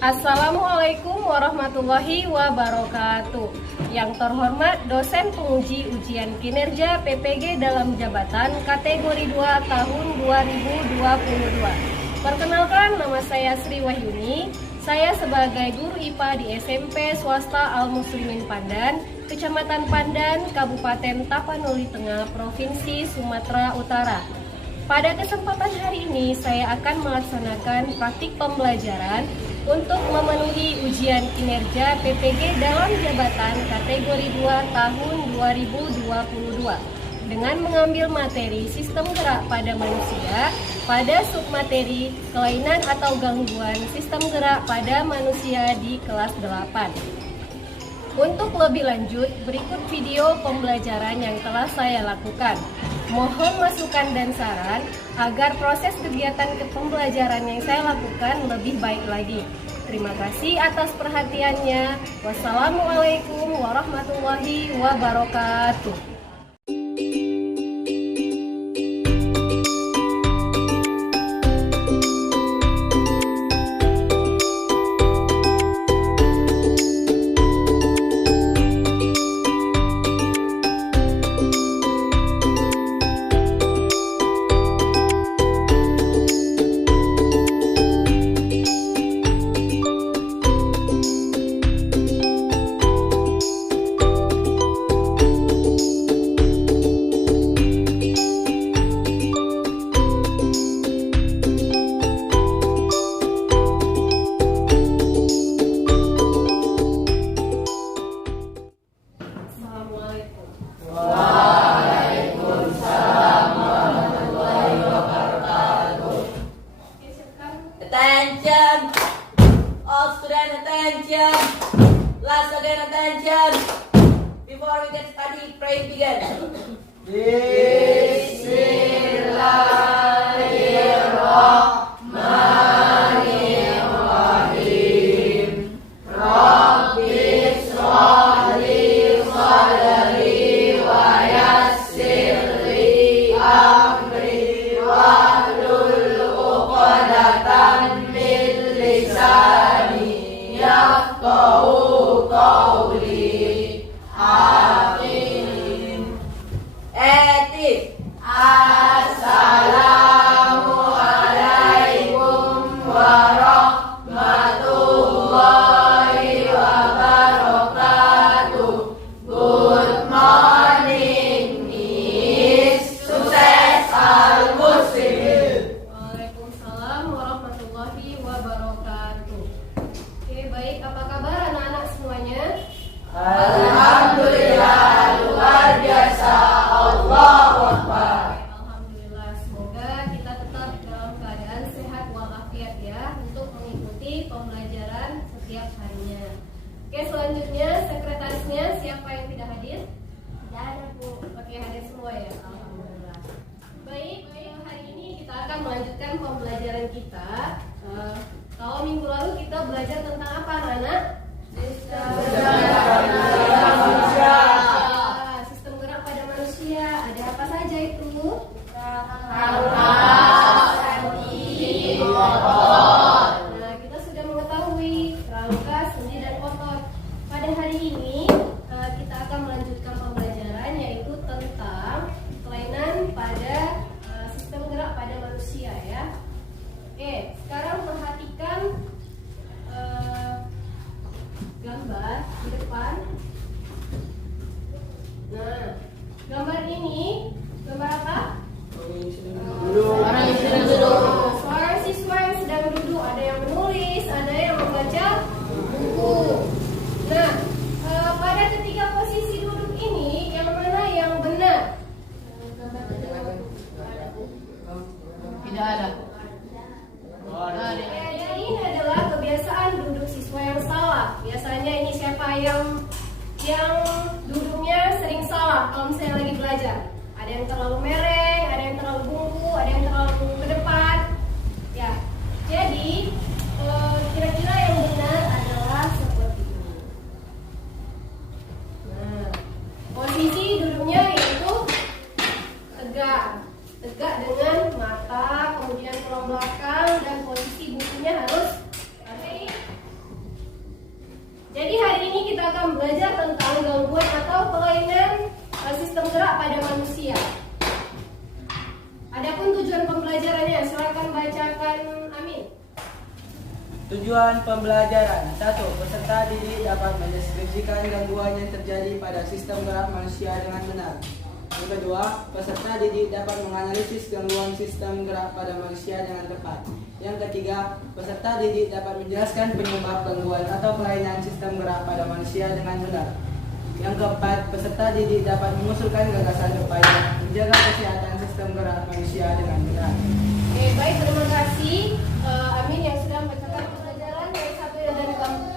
Assalamualaikum warahmatullahi wabarakatuh. Yang terhormat dosen penguji ujian kinerja PPG dalam jabatan kategori 2 tahun 2022. Perkenalkan, nama saya Sri Wahyuni. Saya sebagai guru IPA di SMP Swasta Al Muslimin Pandan, Kecamatan Pandan, Kabupaten Tapanuli Tengah, Provinsi Sumatera Utara. Pada kesempatan hari ini saya akan melaksanakan praktik pembelajaran untuk memenuhi ujian kinerja PPG dalam jabatan kategori 2 tahun 2022 dengan mengambil materi sistem gerak pada manusia pada submateri kelainan atau gangguan sistem gerak pada manusia di kelas 8. Untuk lebih lanjut, berikut video pembelajaran yang telah saya lakukan. Mohon masukan dan saran agar proses kegiatan pembelajaran yang saya lakukan lebih baik lagi. Terima kasih atas perhatiannya. Wassalamualaikum warahmatullahi wabarakatuh. Attention! All students, attention! Last again, attention! Before we get started, pray begin. Bismillahirrahmanirrahim. Rabbi shrah li sadri wa yassir li amri wahlul 'uqdatam min lisani yafqahu qawli. Amin. Etis. Assalamualaikum warahmatullahi wabarakatuh. Good morning, Miss. Sukses Al Muslimin. Waalaikumsalam warahmatullahi wabarakatuh. Oke, baik. Apa kabar anak-anak semuanya? Alhamdulillah, luar biasa. Allahu Akbar. Alhamdulillah, semoga kita tetap dalam keadaan sehat walafiat ya untuk mengikuti pembelajaran setiap harinya. Oke, selanjutnya sekretarisnya siapa yang tidak hadir? Tidak ada, Bu. Oke, hadir semua ya. Alhamdulillah. Baik, hari ini kita akan melanjutkan pembelajaran kita. Kalau minggu lalu kita belajar tentang apa, anak-anak? Sistem gerak pada manusia. Ada apa saja itu? Nah, kita sudah mengetahui rangka, sendi, dan otot. Pada hari ini kita akan melanjutkan pembelajaran yaitu tentang kelainan pada sistem gerak pada manusia ya. Oke, sekarang perhatikan gambar di depan. Nah, gambar ini gambar apa? Orang yang sedang duduk. Seorang siswa yang sedang duduk, ada yang menulis, ada yang membaca buku. Nah, pada ketiga posisi duduk ini, yang mana yang benar? Tidak ada. Jadi ini adalah kebiasaan duduk siswa yang salah. Biasanya ini siapa yang duduknya sering salah kalau misalnya lagi belajar. Ada yang terlalu mereng, ada yang terlalu bungku, ada yang terlalu ke depan. Ya, jadi kira-kira yang benar adalah seperti ini. Nah, posisi duduknya yaitu tegak dengan mata, kemudian tulang belakang, dan posisi bukunya harus kita akan belajar tentang gangguan atau kelainan sistem gerak pada manusia. Adapun tujuan pembelajarannya, silakan bacakan Amin. Tujuan pembelajaran 1. Peserta didik dapat mendeskripsikan gangguan yang terjadi pada sistem gerak manusia dengan benar. Yang kedua, peserta didik dapat menganalisis gangguan sistem gerak pada manusia dengan tepat. Yang ketiga, peserta didik dapat menjelaskan penyebab gangguan atau kelainan sistem gerak pada manusia dengan benar. Yang keempat, peserta didik dapat mengusulkan gagasan upaya menjaga kesehatan sistem gerak manusia dengan benar. Oke, baik, terima kasih Amin yang sudah membacakan pembelajaran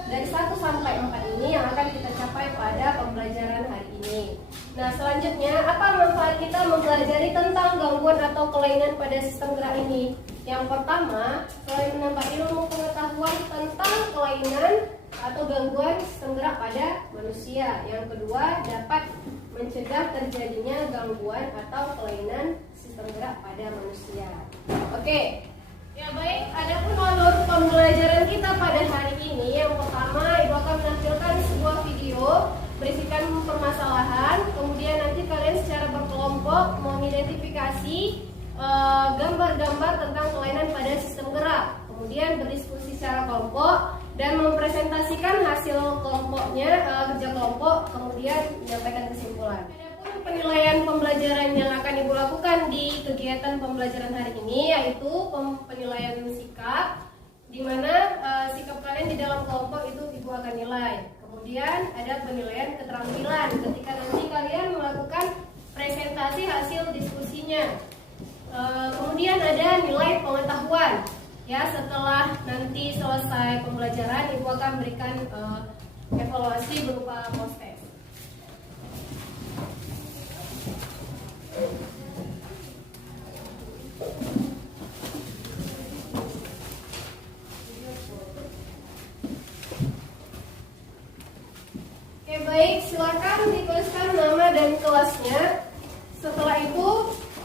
dari 1 sampai 4 ini yang akan kita capai pada pembelajaran hari ini. Nah, selanjutnya apa manfaat kita mempelajari tentang gangguan atau kelainan pada sistem gerak ini? Yang pertama, selain menambah ilmu pengetahuan tentang kelainan atau gangguan sistem gerak pada manusia. Yang kedua, dapat mencegah terjadinya gangguan atau kelainan sistem gerak pada manusia. Oke. Ya baik, adapun alur pembelajaran kita pada hari ini, yang pertama Ibu akan menampilkan sebuah video berisikan permasalahan, kemudian nanti kalian secara berkelompok mengidentifikasi gambar-gambar tentang kelainan pada sistem gerak, kemudian berdiskusi secara kelompok dan mempresentasikan hasil kelompoknya, kerja kelompok, kemudian menyampaikan kesimpulan. Penilaian pembelajaran yang akan Ibu lakukan di kegiatan pembelajaran hari ini yaitu penilaian sikap, di mana sikap kalian di dalam kelompok itu Ibu akan nilai. Kemudian ada penilaian keterampilan ketika nanti kalian melakukan presentasi hasil diskusinya. Kemudian ada nilai pengetahuan. Ya, setelah nanti selesai pembelajaran Ibu akan berikan evaluasi berupa post test. Oke, baik, silakan dituliskan nama dan kelasnya. Setelah itu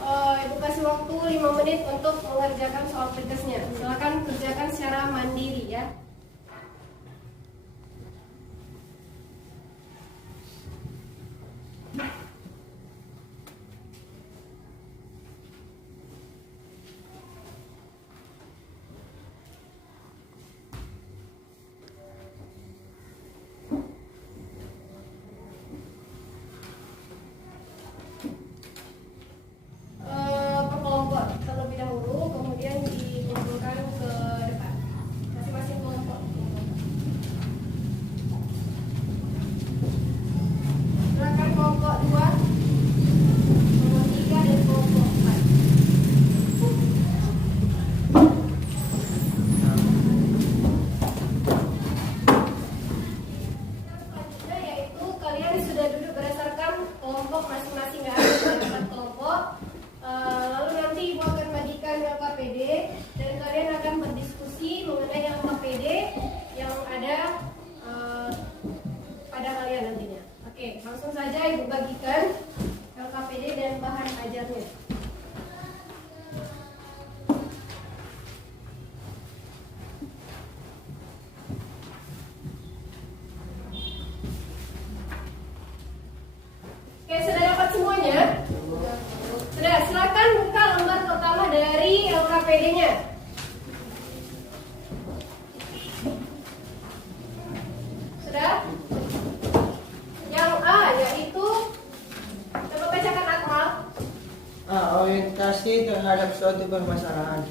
Ibu kasih waktu 5 menit untuk mengerjakan soal tugasnya. Silakan kerjakan secara mandiri ya. Langsung saja Ibu bagikan LKPD dan bahan ajarnya. Oke, sudah dapat semuanya? Sudah, silakan buka lembar pertama dari LKPD-nya. Sudah? Yang A yaitu, coba bacakan akmal. Orientasi terhadap suatu permasalahan.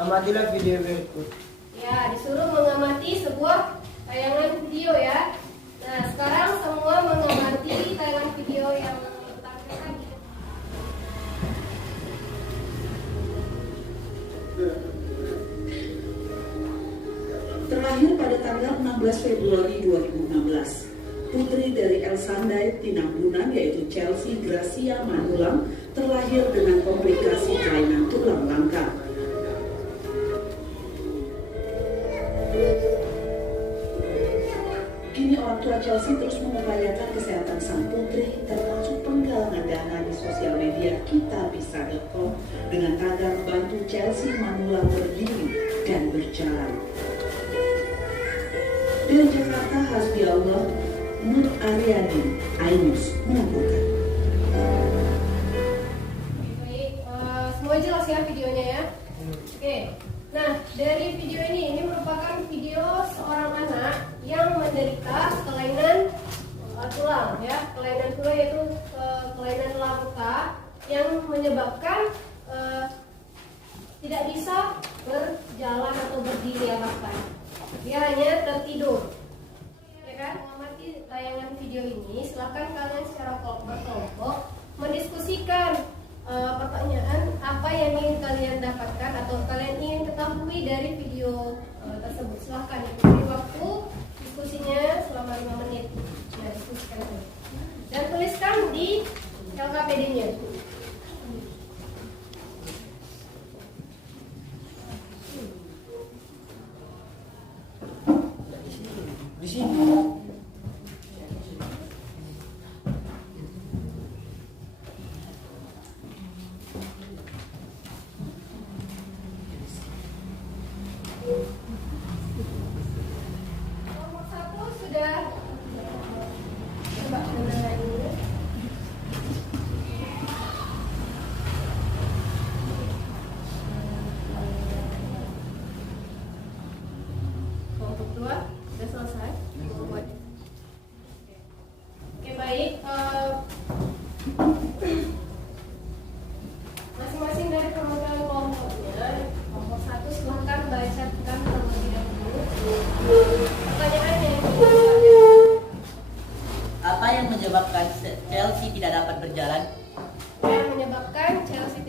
Amatilah video berikut. Ya, disuruh mengamati sebuah tayangan video ya. Nah, sekarang semua mengamati tayangan video yang ditampilkan. Terlahir pada tanggal 16 Februari 2016, putri dari El Sandai Tinambunan yaitu Chelsea Gracia Manulang terlahir dengan komplikasi kelainan tulang langka. Kini orang tua Chelsea terus mengupayakan kesehatan sang putri termasuk penggalangan dana di sosial media kitabisa.com dengan tagar bantu Chelsea Manulang berdiri dan berjalan. Dari Jakarta, Hasbi Allah, Nur Aryani, Ainus melaporkan. Baik, semua jelas ya videonya ya. Oke, nah dari video ini merupakan video seorang anak yang menderita kelainan tulang ya, kelainan tulang yaitu kelainan langka yang menyebabkan tidak bisa berjalan atau berdiri bahkan. Dia hanya tertidur. Ya kan? Mengamati tayangan video ini, silakan kalian secara berkelompok mendiskusikan pertanyaan apa yang ingin kalian dapatkan atau kalian ingin ketahui dari video tersebut. Silakan ikuti waktu diskusinya selama 5 menit. Ya, diskusikan itu. Dan tuliskan di LKPD-nya. Di sini. Nomor 1 sudah coba mendengar ini. Kelompok 2 sudah selesai. Oke, baik. Masing-masing dari perwakilan kelompoknya. Kelompok 1 silahkan bacakan terlebih dahulu pertanyaan yang Apa yang menyebabkan Chelsea tidak dapat berjalan?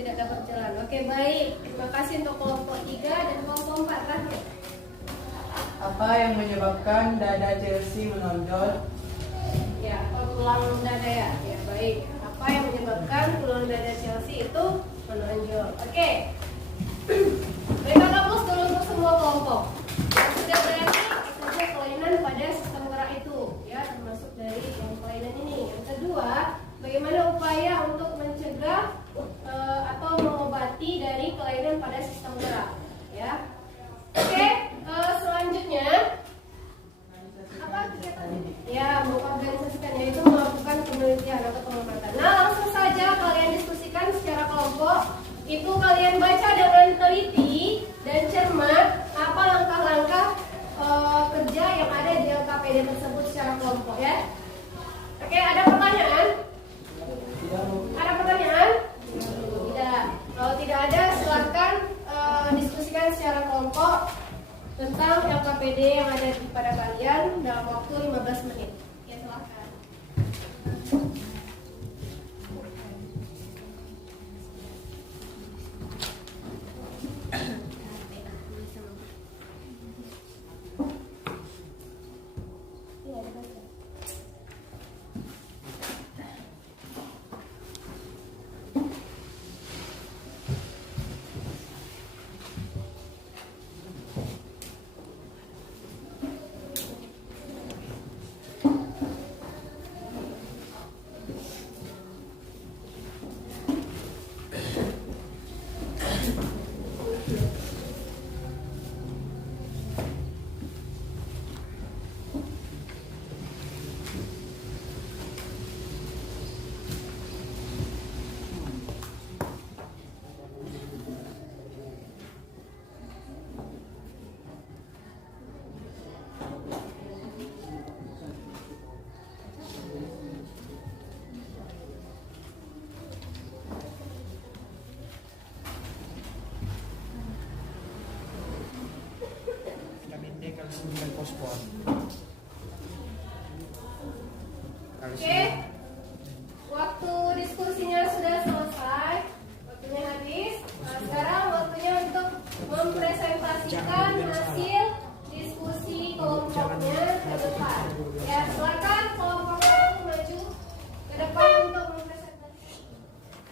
tidak dapat berjalan. Oke, baik. Terima kasih untuk kelompok 3 dan kelompok 4 terakhir. Apa yang menyebabkan dada Chelsea menonjol? Ya, tulang dada ya. Ya, baik. Apa yang menyebabkan tulang dada Chelsea itu menonjol? Oke. Mereka hapus dulu untuk semua kelompok. Yang sudah berarti saja kelainan pada sistem gerak itu, ya, termasuk dari yang kelainan ini. Yang kedua, bagaimana upaya untuk mencegah atau mengobati dari kelainan pada sistem gerak, ya. Oke, selanjutnya apa kegiatan? Ya, mengorganisasikan, yaitu melakukan penelitian atau pengamatan. Nah, langsung saja kalian diskusikan secara kelompok. Itu kalian baca dengan teliti dan cermat apa langkah-langkah kerja yang ada di LKPD tersebut secara kelompok, ya. Oke, ada pertanyaan? Ada pertanyaan? Tidak. Kalau tidak ada, silakan diskusikan secara kelompok tentang LKPD yang ada pada kalian dalam waktu 15 menit. Ya, silakan. Oke, waktu diskusinya sudah selesai, waktunya habis. Nah, sekarang waktunya untuk mempresentasikan hasil diskusi kelompoknya ke depan. Ya, silakan kelompok satu maju ke depan untuk mempresentasikan.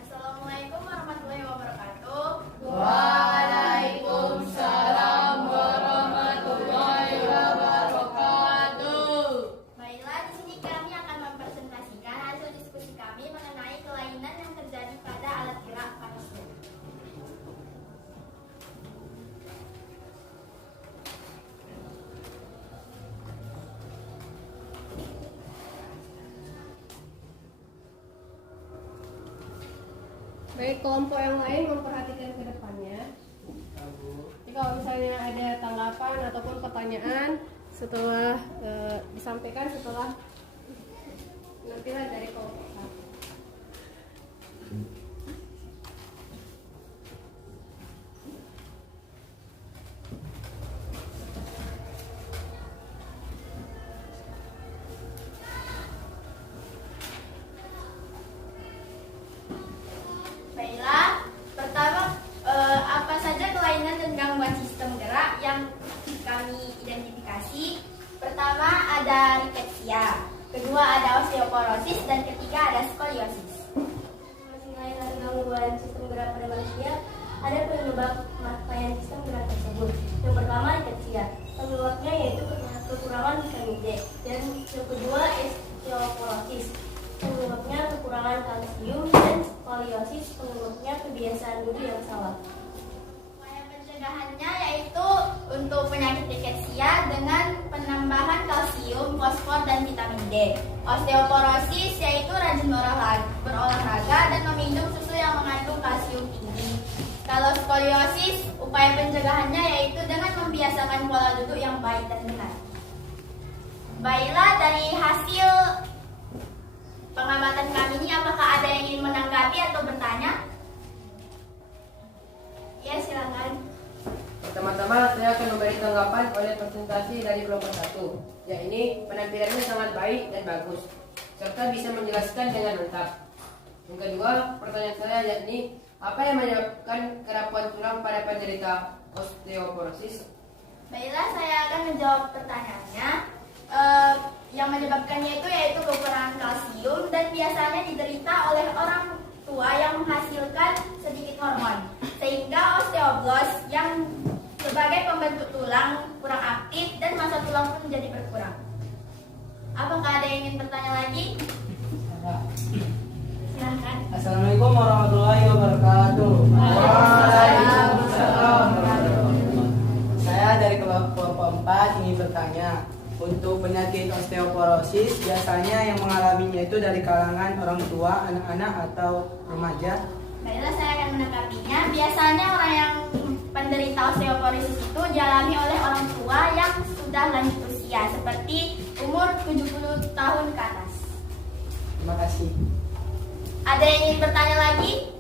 Assalamualaikum warahmatullahi wabarakatuh. Waalaikumsalam warahmatullahi wabarakatuh. Baiklah, di sini kami akan mempresentasikan hasil diskusi kami mengenai kelainan yang terjadi pada alat gerak manusia. Baik, kelompok yang lain memperhatikan ke depannya. Jadi kalau misalnya ada tanggapan ataupun pertanyaan setelah disampaikan setelah penampilan dari kelompok satu. Baiklah, pertama apa saja kelainan dan gangguan sistem gerak yang kami identifikasi? Pertama ada riketsia, kedua ada osteoporosis, dan ketiga ada skoliosis. Kelainan dan gangguan sistem gerak pada manusia, ada penyebab kelainan sistem gerak tersebut. Yang pertama riketsia, penyebabnya yaitu kekurangan vitamin D, dan yang kedua osteoporosis, penyebabnya kekurangan kalsium, dan skoliosis penyebabnya kebiasaan duduk yang salah. Upaya pencegahannya yaitu untuk penyakit riketsia dengan penambahan kalsium, fosfor, dan vitamin D. Osteoporosis yaitu rajin berolahraga dan meminum susu yang mengandung kalsium tinggi. Kalau skoliosis, upaya pencegahannya yaitu dengan membiasakan pola duduk yang baik dan benar. Baiklah, dari hasil pengamatan kami ini, apakah ada yang ingin menanggapi atau bertanya? Ya, silakan. Pertama-tama saya akan memberi tanggapan oleh presentasi dari kelompok 1. Ya, ini penampilannya sangat baik dan bagus, serta bisa menjelaskan dengan lengkap. Yang kedua, pertanyaan saya yakni apa yang menyebabkan kerapuan tulang pada penderita osteoporosis? Baiklah, saya akan menjawab pertanyaannya. Yang menyebabkannya itu yaitu kekurangan kalsium dan biasanya diderita oleh orang tua yang menghasilkan sedikit hormon, sehingga osteoblos yang sebagai pembentuk tulang kurang aktif dan massa tulang pun menjadi berkurang. Apakah ada yang ingin bertanya lagi? Silahkan. Assalamualaikum warahmatullahi wabarakatuh. Waalaikumsalam. Saya dari kelompok 4 ingin bertanya. Untuk penyakit osteoporosis, biasanya yang mengalaminya itu dari kalangan orang tua, anak-anak, atau remaja. Baiklah, saya akan menanggapinya. Biasanya orang yang penderita osteoporosis itu dialami oleh orang tua yang sudah lanjut usia, seperti umur 70 tahun ke atas. Terima kasih. Ada yang ingin bertanya lagi?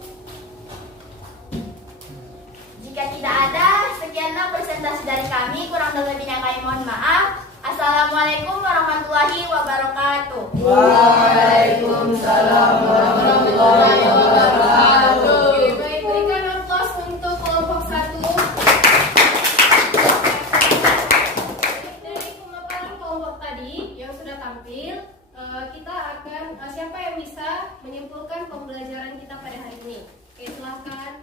Jika tidak ada, sekianlah presentasi dari kami. Kurang dan lebihnya kami mohon maaf. Assalamualaikum warahmatullahi wabarakatuh. Waalaikumsalam warahmatullahi wabarakatuh. Oke, baik, berikan aplaus untuk kelompok 1. Dari pemaparan kelompok tadi yang sudah tampil, kita akan siapa yang bisa menyimpulkan pembelajaran kita pada hari ini? Oke, silahkan.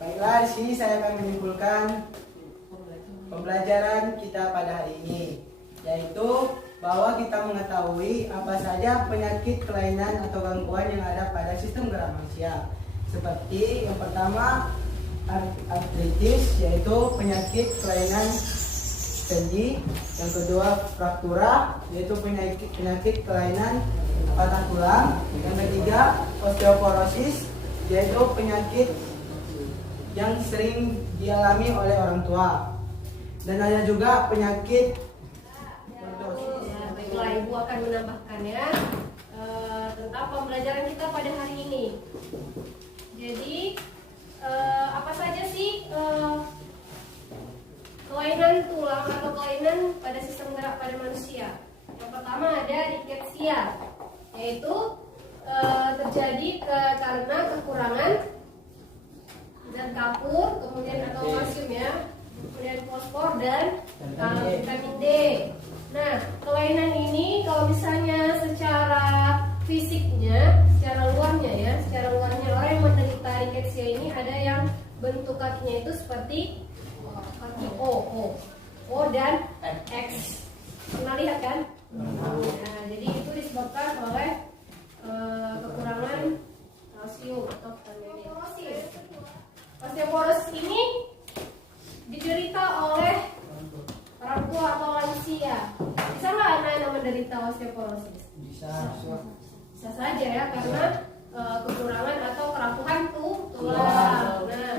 Baiklah, di sini saya akan menyimpulkan pembelajaran kita pada hari ini, yaitu bahwa kita mengetahui apa saja penyakit, kelainan, atau gangguan yang ada pada sistem gerak manusia. Seperti yang pertama, artritis, yaitu penyakit kelainan sendi. Yang kedua, fraktura, yaitu penyakit kelainan patah tulang. Yang ketiga, osteoporosis, yaitu penyakit yang sering dialami oleh orang tua. Dan ada juga penyakit lordosis. Ya, baiklah, Ibu akan menambahkannya tentang pembelajaran kita pada hari ini. Jadi, apa saja sih kelainan tulang atau kelainan pada sistem gerak pada manusia? Yang pertama ada riketsia, yaitu terjadi karena kekurangan zat kapur, kemudian atau kalsium ya, kemudian fosfor dan vitamin D. Nah, kelainan ini kalau misalnya secara fisiknya, secara luarnya orang yang menderita riketsia ini ada yang bentuk kakinya itu seperti kaki O dan X. Pernah lihat kan? Nah, jadi itu disebabkan oleh kekurangan kalsium atau vitamin D. Osteoporosis ini diderita oleh orang tua atau lansia. Bisa nggak anak-anak menderita osteoporosis? Bisa. Bisa saja ya, karena kekurangan atau kerapuhan tulang. Nah,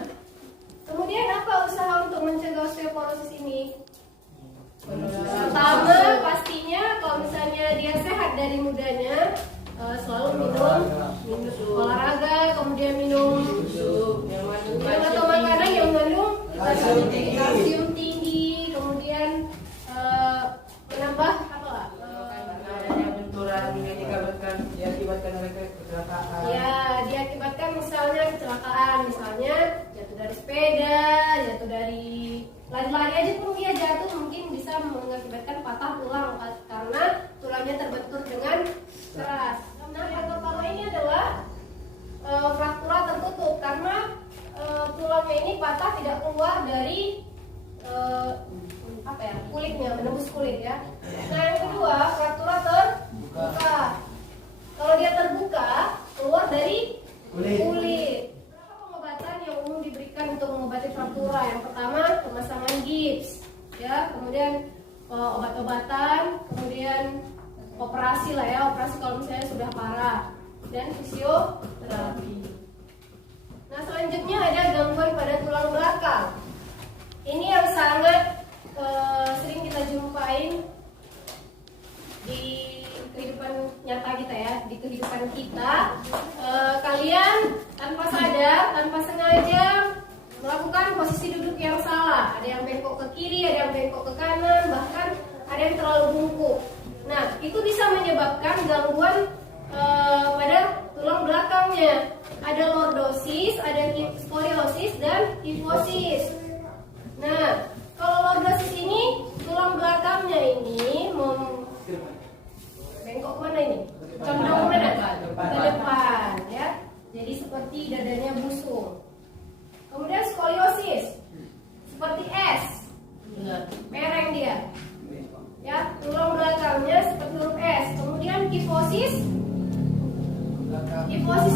kemudian apa usaha untuk mencegah osteoporosis ini? Pertama, pastinya kalau misalnya dia sehat dari mudanya, selalu minum olahraga, kemudian minum atau makanan yang mengandung kalsium tinggi, kemudian menambah apa? Benturan diakibatkan oleh kecelakaan. Ya, diakibatkan misalnya kecelakaan, misalnya jatuh dari sepeda, jatuh dari lari-lari aja pun dia jatuh, mungkin bisa mengakibatkan patah tulang karena tulangnya terbentur dengan keras. Nah, yang pertama ini adalah fraktura tertutup karena tulangnya ini patah tidak keluar dari kulitnya, menembus kulit ya. Nah, yang kedua fraktura terbuka. Kalau dia terbuka, keluar dari kulit. Berapa pengobatan yang umum diberikan untuk mengobati fraktura? Yang pertama, pemasangan gips, ya, kemudian obat-obatan, kemudian operasi lah ya, operasi kalau misalnya sudah parah, dan fisioterapi. Nah, selanjutnya ada gangguan pada tulang belakang. Ini yang sangat sering kita jumpain di kehidupan nyata kita ya, di kehidupan kita. Kalian tanpa sadar, tanpa sengaja melakukan posisi duduk yang salah. Ada yang bengkok ke kiri, ada yang bengkok ke kanan, bahkan ada yang terlalu bungkuk. Nah, itu bisa menyebabkan gangguan pada tulang belakangnya. Ada lordosis, ada skoliosis, dan kifosis. Nah, kalau lordosis ini, tulang belakangnya ini bengkok kemana ini? Condong kemana? Ke depan, ya. Jadi seperti dadanya busung. Kemudian skoliosis, seperti S, mereng dia. Ya, tulang belakangnya seperti huruf S. Kemudian kifosis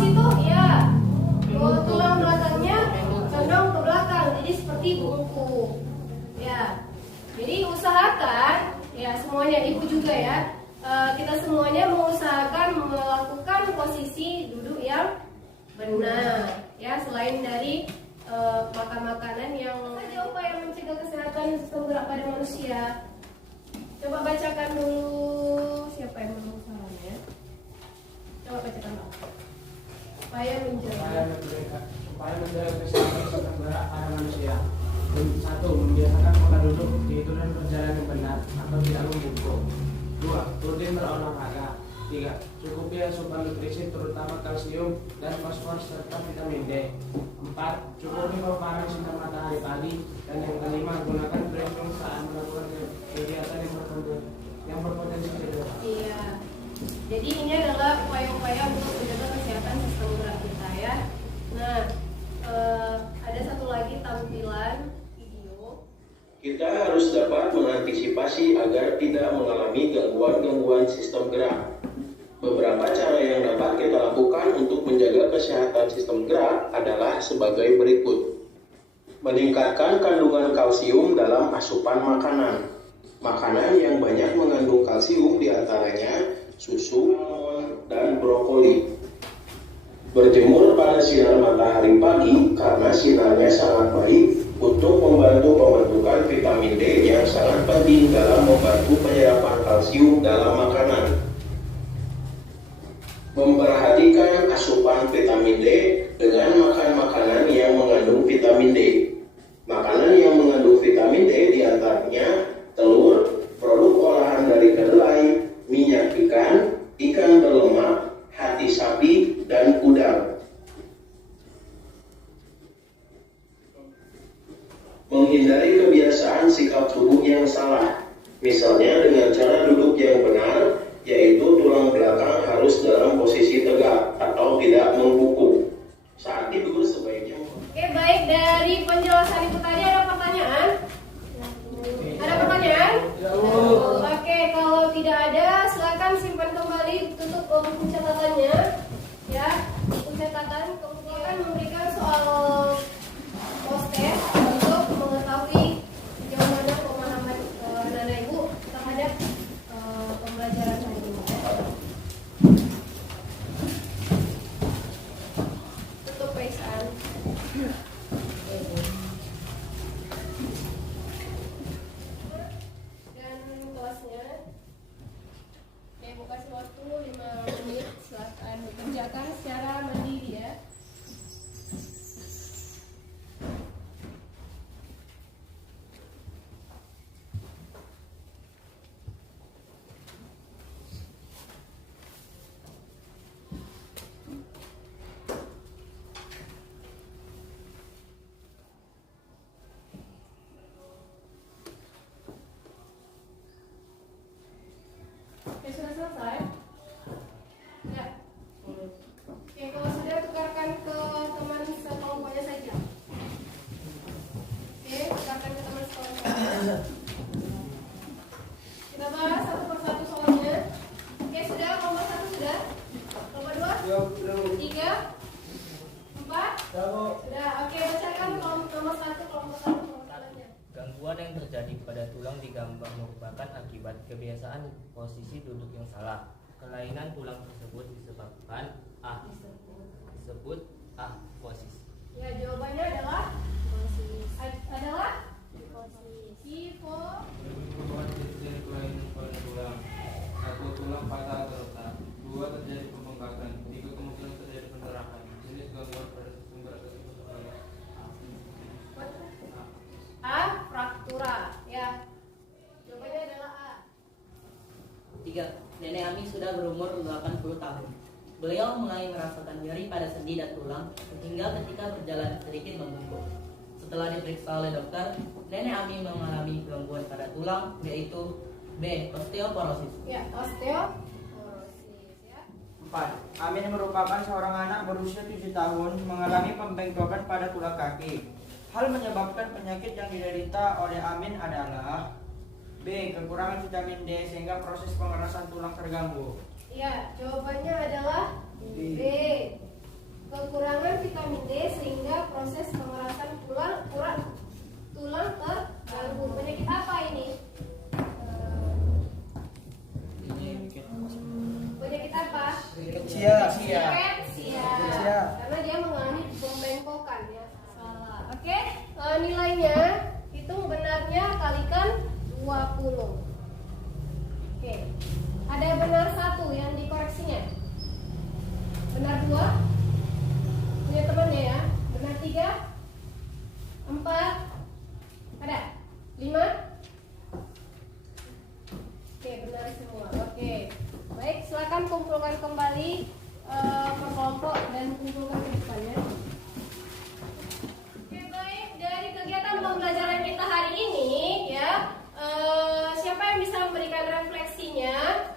itu ya, tulang belakangnya condong ke belakang, jadi seperti bungkuk. Ya, jadi usahakan ya semuanya, ibu juga ya, kita semuanya mengusahakan melakukan posisi duduk yang benar. Ya, selain dari makan makanan yang saja upaya mencegah kesehatan sistem gerak pada manusia. Coba bacakan dulu siapa yang mengusahakannya. Coba bacakan Pak. Upaya menjaga kesehatan sistem gerak pada manusia. 1. Membiasakan pola duduk, tidur dan berjalan yang benar atau tidak membungkuk. 2. Rutin berolahraga. 3. Cukupi asupan nutrisi terutama kalsium dan fosfor serta vitamin D. 4. Cukupi paparan sinar matahari pagi. Dan yang kelima, gunakan pelindung saat melakukan kegiatan yang berpotensi cedera. Iya. Jadi ini adalah upaya-upaya untuk menjaga kesehatan sistem gerak kita ya. Nah, ada satu lagi tampilan video. Kita harus dapat mengantisipasi agar tidak mengalami gangguan-gangguan sistem gerak. Beberapa cara yang dapat kita lakukan untuk menjaga kesehatan sistem gerak adalah sebagai berikut. Meningkatkan kandungan kalsium dalam asupan makanan. Makanan yang banyak mengandung kalsium diantaranya susu, almond, dan brokoli. Berjemur pada sinar matahari pagi karena sinarnya sangat baik untuk membantu pembentukan vitamin D yang sangat penting dalam membantu penyerapan kalsium dalam makanan. Memperhatikan asupan vitamin D dengan makan makanan yang mengandung vitamin D. Makanan yang mengandung vitamin D diantaranya telur, produk olahan dari kedelai, minyak ikan, ikan berlemak, hati sapi, dan udang. Menghindari kebiasaan sikap tubuh yang salah, misalnya dengan cara duduk yang benar, yaitu tulang belakang harus dalam posisi tegak atau tidak membungkuk. Saat tidur sebaiknya. Oke, baik, dari penjelasan itu tadi ada pertanyaan? Ada pertanyaan? Oke, kalau tidak ada silakan simpan kembali, tutup buku catatannya ya, buku catatan. Kemudian memberikan soal post-test untuk mengetahui sejauh mana pemahaman anak-anak ibu terhadap pembelajaran hari ini. yang terjadi pada tulang di gambar merupakan akibat kebiasaan posisi duduk yang salah. Kelainan tulang tersebut disebabkan posisi. Ya, jawabannya adalah hipo. Merupakan ciri kelainan pada tulang. 1. Tulang patah atau retak. 2. Terjadi pembengkakan. 3. Kemungkinan terjadi pendarahan. Jenis gangguan pada sistem gerak tersebut adalah A. Fraktura. Ya, jawabannya adalah A. 3. Nenek Ami sudah berumur 80 tahun. Beliau mulai merasakan nyeri pada sendi dan tulang hingga ketika berjalan sedikit membungkuk. Setelah diperiksa oleh dokter, Nenek Ami mengalami gangguan pada tulang, yaitu B. Osteoporosis. Ya, osteoporosis ya. 4. Amin merupakan seorang anak berusia 7 tahun mengalami pembengkokan pada tulang kaki. Hal menyebabkan penyakit yang diderita oleh Amin adalah B. Kekurangan vitamin D sehingga proses pengerasan tulang terganggu. Ya, jawabannya adalah B. Kekurangan vitamin D sehingga proses pengerasan tulang terganggu. Penyakit apa ini? Penyakit apa? Riketsia. Karena dia mengalami pembengkokan ya. Salah. Oke, nilainya hitung benarnya kalikan 20. Oke. Ada benar 1 yang dikoreksinya. Benar 2. Punya temannya ya. Benar 3. 4. Ada? 5. Oke, benar semua. Oke. Baik, silakan kumpulkan kembali per kelompok dan kumpulkan ke depannya. Oke, baik. Dari kegiatan pembelajaran kita hari ini ya, siapa yang bisa memberikan refleksinya?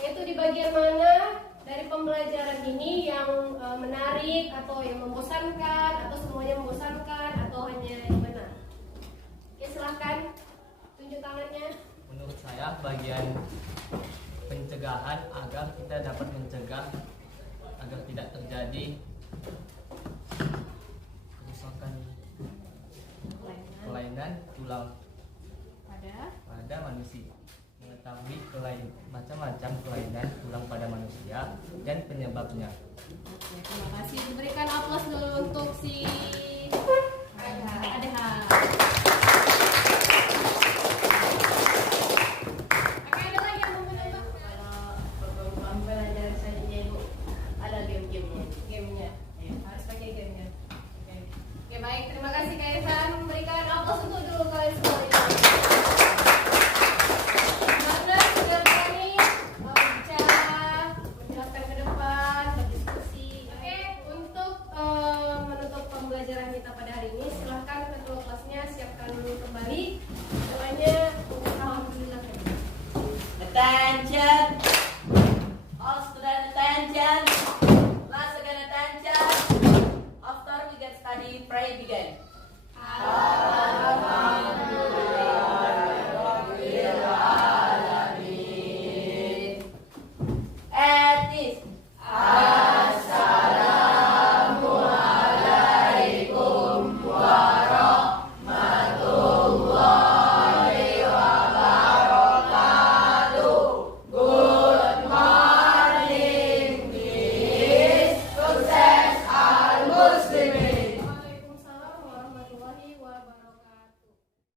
Yaitu di bagian mana dari pembelajaran ini yang menarik atau yang membosankan atau semuanya membosankan atau hanya yang benar? Oke, silakan tunjuk tangannya. Menurut saya bagian pencegahan agar kita dapat mencegah agar tidak terjadi kerusakan kelainan tulang pada manusia. Mengetahui macam-macam kelainan tulang pada manusia dan penyebabnya. Oke, terima kasih. Diberikan aplaus dulu untuk si Adha. Oke, ada lagi yang mau menambah? Kalau pembelajaran selanjutnya Ibu ada game-gamenya. Gamenya, harus pakai gamenya. Oke, baik. Terima kasih Kak Irfan. Memberikan aplaus untuk dulu kalian semua. Karena sudah berani bicara, menjelaskan ke depan, berdiskusi. Oke, untuk menutup pembelajaran kita pada hari ini, silahkan ketua kelasnya siapkan dulu kembali doanya untuk alhamdulillah. Attention! All students attention! Class again attention! After we get study, pray begin.